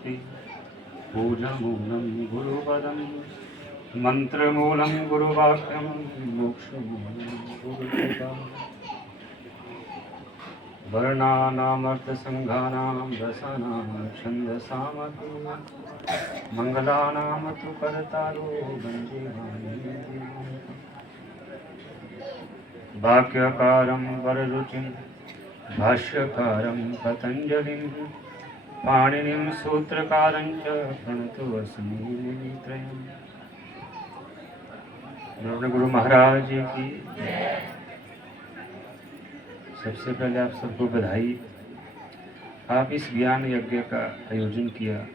गुरुमूर्ति पूजमूलं गुरुपदं मंत्रमूलं गुरुवाक्यं मोक्षमूलं गुरुकृपा वर्णानामर्थसंघानां रसानां छन्दसामतु मंगलानां तु कर्तारो वन्दे वाक्यकारं वररुचिं भाष्यकारं पतञ्जलिं पाणिनिं सूत्रकारं च प्रणतोऽस्मि त्रयम्। अपने गुरु महाराज जी की सबसे पहले आप सबको बधाई। आप इस ज्ञान यज्ञ का आयोजन किया,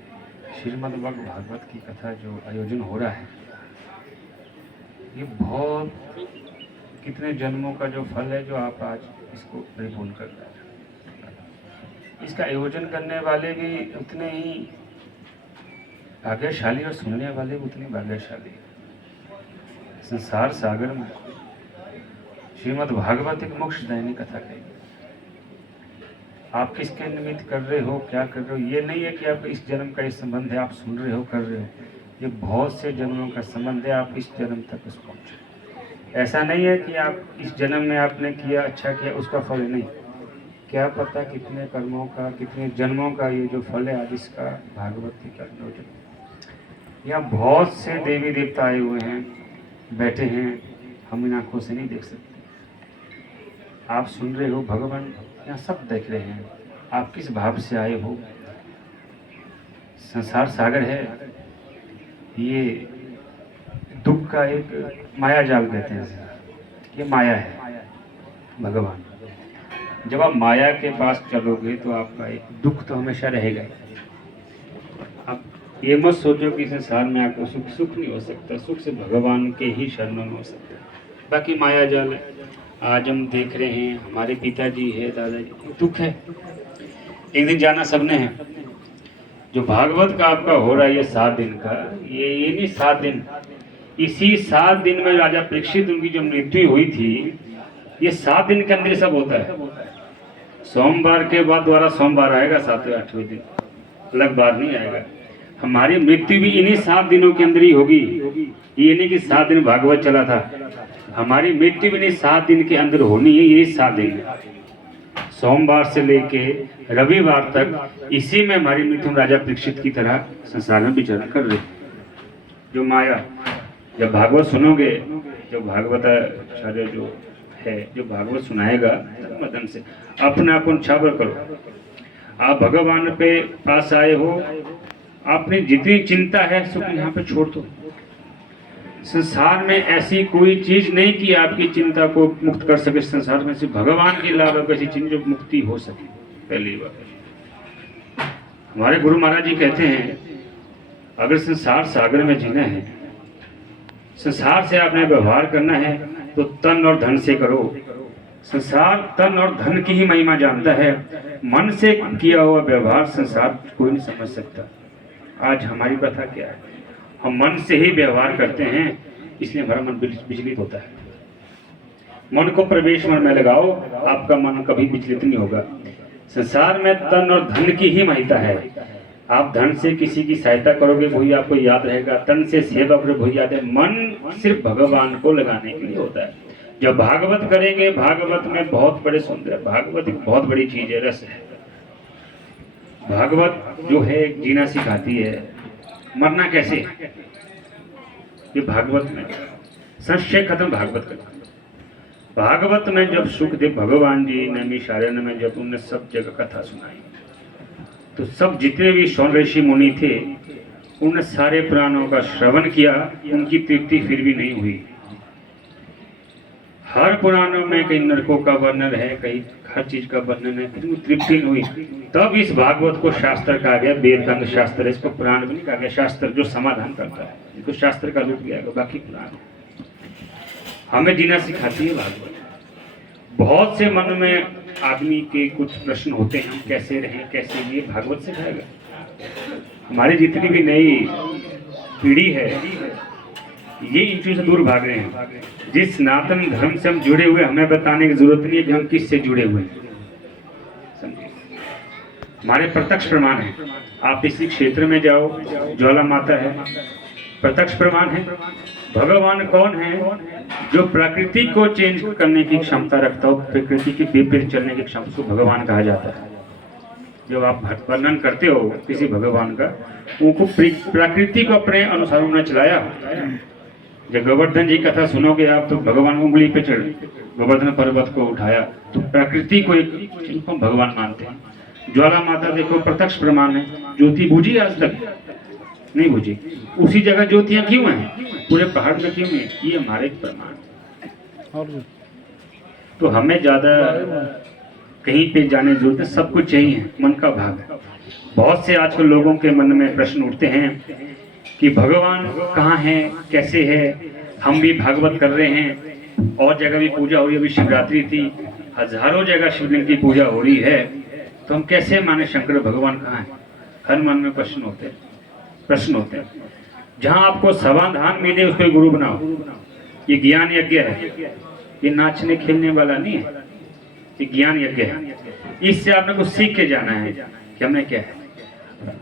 श्रीमद् भागवत की कथा जो आयोजन हो रहा है, ये बहुत कितने जन्मों का जो फल है जो आप आज इसको परिपूर्ण कर रहे हैं। इसका आयोजन करने वाले भी उतने ही भाग्यशाली और सुनने वाले भी उतने भाग्यशाली। संसार सागर में श्रीमद् भागवत एक मोक्षदायिनी कथा कही। आप किसके निमित्त कर रहे हो, क्या कर रहे हो, ये नहीं है कि आप इस जन्म का इस संबंध है, आप सुन रहे हो, कर रहे हो। ये बहुत से जन्मों का संबंध है, आप इस जन्म तक उस पहुँचे। ऐसा नहीं है कि आप इस जन्म में आपने किया, अच्छा किया, उसका फल नहीं। क्या पता कितने कर्मों का, कितने जन्मों का ये जो फल है आज इसका भागवती का आयोजन। यहाँ बहुत से देवी देवता आए हुए हैं, बैठे हैं, हम इन आँखों से नहीं देख सकते। आप सुन रहे हो, भगवान यहाँ सब देख रहे हैं। आप किस भाव से आए हो। संसार सागर है, ये दुख का एक माया जाल कहते हैं, ये माया है भगवान। जब आप माया के पास चलोगे तो आपका एक दुख तो हमेशा रहेगा। आप ये मत सोचो कि संसार में आपको सुख नहीं हो सकता। सुख से भगवान के ही शरणों में हो सकता है, बाकी माया जाल है। आज हम देख रहे हैं, हमारे पिताजी है, दादाजी, दुख है। एक दिन जाना सबने है। जो भागवत का आपका हो रहा है ये 7 दिन का, ये नहीं 7 दिन, इसी 7 दिन में राजा परीक्षित उनकी जो मृत्यु हुई थी, ये 7 दिन के अंदर सब होता है। सोमवार के बाद दोबारा सोमवार आएगा 7वें 8वें दिन, अलग बार नहीं आएगा। हमारी मृत्यु भी इन्हीं 7 दिनों के अंदर ही होगी। ये नहीं कि 7 दिन भागवत चला था, हमारी मृत्यु भी इन्हीं 7 दिन के अंदर होनी है। यही 7 दिन, सोमवार से लेके रविवार तक, इसी में हमारी मृत्यु राजा परीक्षित की तरह संसार में विचरण कर रहे। जो माया, जब भागवत सुनोगे, जो भागवत आचार्य जो है, जो भागवत सुनाएगा मदन से अपने आप छावर करो। आप भगवान पे पास आए हो, आपने जितनी चिंता है सुख यहाँ पे छोड़ दो। संसार में ऐसी कोई चीज नहीं कि आपकी चिंता को मुक्त कर सके। संसार में सिर्फ भगवान के अलावा ऐसी चीज जो मुक्ति हो सके। पहली बात, हमारे गुरु महाराज जी कहते हैं, अगर संसार सागर में जीना है, संसार से आपने व्यवहार करना है, तो तन और धन से करो। संसार तन और धन की ही महिमा जानता है। मन से किया हुआ व्यवहार संसार कोई नहीं समझ सकता। आज हमारी कथा क्या है, हम मन से ही व्यवहार करते हैं, इसलिए हमारा मन विचलित होता है। मन को प्रवेश मन में लगाओ, आपका मन कभी विचलित नहीं होगा। संसार में तन और धन की ही महिमा है। आप धन से किसी की सहायता करोगे वही आपको याद रहेगा, तन से सेवा करोगे वही याद है। मन सिर्फ भगवान को लगाने के लिए होता है। जब भागवत करेंगे, भागवत में बहुत बड़े सुंदर, भागवत एक बहुत बड़ी चीज है, रस है। भागवत जो है जीना सिखाती है, मरना कैसे, ये भागवत में संशय खत्म। भागवत का भागवत में जब सुखदेव भगवान जी नैमिषारण्य में जब उन्होंने सब जगह कथा सुनाई, तो सब जितने भी सौन ऋषि मुनि थे, उन्होंने सारे पुराणों का श्रवण किया, उनकी तृप्ति फिर भी नहीं हुई। हर पुराणों में कहीं नरकों का वर्णन है, कहीं हर चीज का वर्णन है, फिर तृप्ति नहीं हुई। तब इस भागवत को शास्त्र कहा गया, वेद का शास्त्र है, इसको पुराण भी नहीं कहा गया। शास्त्र जो समाधान करता है, इसको शास्त्र का रूप दिया गया, बाकी पुराण हमें जीना सिखाती है भागवत। बहुत से मन में आदमी के कुछ प्रश्न होते हैं, हम कैसे रहें, कैसे, ये भागवत से जाएगा। हमारी जितनी भी नई पीढ़ी है, ये इन चीजों से दूर भाग रहे हैं। जिस सनातन धर्म से हम जुड़े हुए, हमें बताने की जरूरत नहीं है कि हम किससे जुड़े हुए हैं। समझिए, हमारे प्रत्यक्ष प्रमाण है। आप इसी क्षेत्र में जाओ, ज्वाला माता है, प्रत्यक्ष प्रमाण है। भगवान कौन है? जो प्रकृति को चेंज करने की क्षमता रखता हो, प्रकृति के विपरीत चलने की क्षमता को भगवान कहा जाता है। जब आप वर्णन करते हो किसी भगवान का, उनको प्रकृति को अपने अनुसार उन्होंने चलाया। जब गोवर्धन जी कथा सुनोगे आप, तो भगवान उंगली पे चढ़ गोवर्धन पर्वत को उठाया, तो प्रकृति को एक भगवान मानते हैं। ज्वाला माता देखो, प्रत्यक्ष प्रमाण है। ज्योति बुझी आज तक नहीं बुझी, उसी जगह ज्योतियां क्यों हैं? पूरे पहाड़ में क्यों है? ये हमारे प्रमाण। तो हमें ज्यादा कहीं पे जाने की जरूरत है, सब कुछ चाहिए, मन का भाग है। बहुत से आजकल लोगों के मन में प्रश्न उठते हैं कि भगवान कहाँ है, कैसे है। हम भी भागवत कर रहे हैं, और जगह भी पूजा हो रही है। अभी शिवरात्रि थी, हजारों जगह शिवलिंग की पूजा हो रही है, तो हम कैसे माने शंकर भगवान कहाँ है? हर मन में प्रश्न होते हैं। जहाँ आपको समाधान मिले उसको गुरु बनाओ। ये ज्ञान यज्ञ है, ये नाचने खेलने वाला नहीं है, ये ज्ञान यज्ञ है। इससे आपने कुछ सीख के जाना है कि हमने क्या है।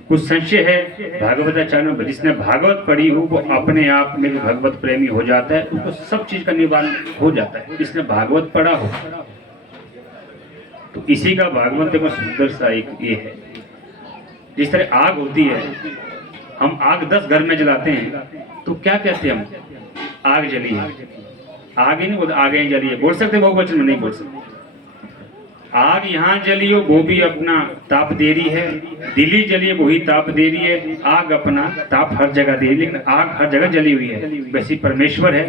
कुछ संशय है, भागवताचार्य में जिसने भागवत पढ़ी हो वो अपने आप में भगवत प्रेमी हो जाता है, उसको सब चीज का निवारण हो जाता है, जिसने भागवत पढ़ा हो। तो इसी का भागवत देखो सुंदर सा एक ये है। जिस तरह आग होती है, हम आग 10 घर में जलाते हैं, तो क्या कहते हैं हम? आग जली है। आग ही नहीं बोलते, आगे जली है बोल सकते, बहुवचन में नहीं बोल सकते। आग यहाँ जली हो वो भी अपना ताप दे रही है, दिल्ली जली है वही ताप दे रही है। आग अपना ताप हर जगह दे रही है, लेकिन आग हर जगह जली हुई है। वैसे परमेश्वर है,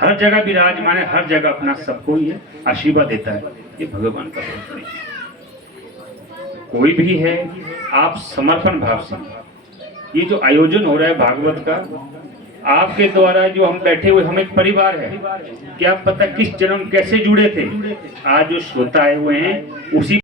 हर जगह विराजमान है, हर जगह अपना सबको ये आशीर्वाद देता है। ये भगवान का है। कोई भी है, आप समर्पण भाव से, ये जो आयोजन हो रहा है भागवत का, आपके द्वारा जो हम बैठे हुए, हम एक परिवार है। क्या पता किस जन्म कैसे जुड़े थे, आज जो श्रोता आए हुए हैं उसी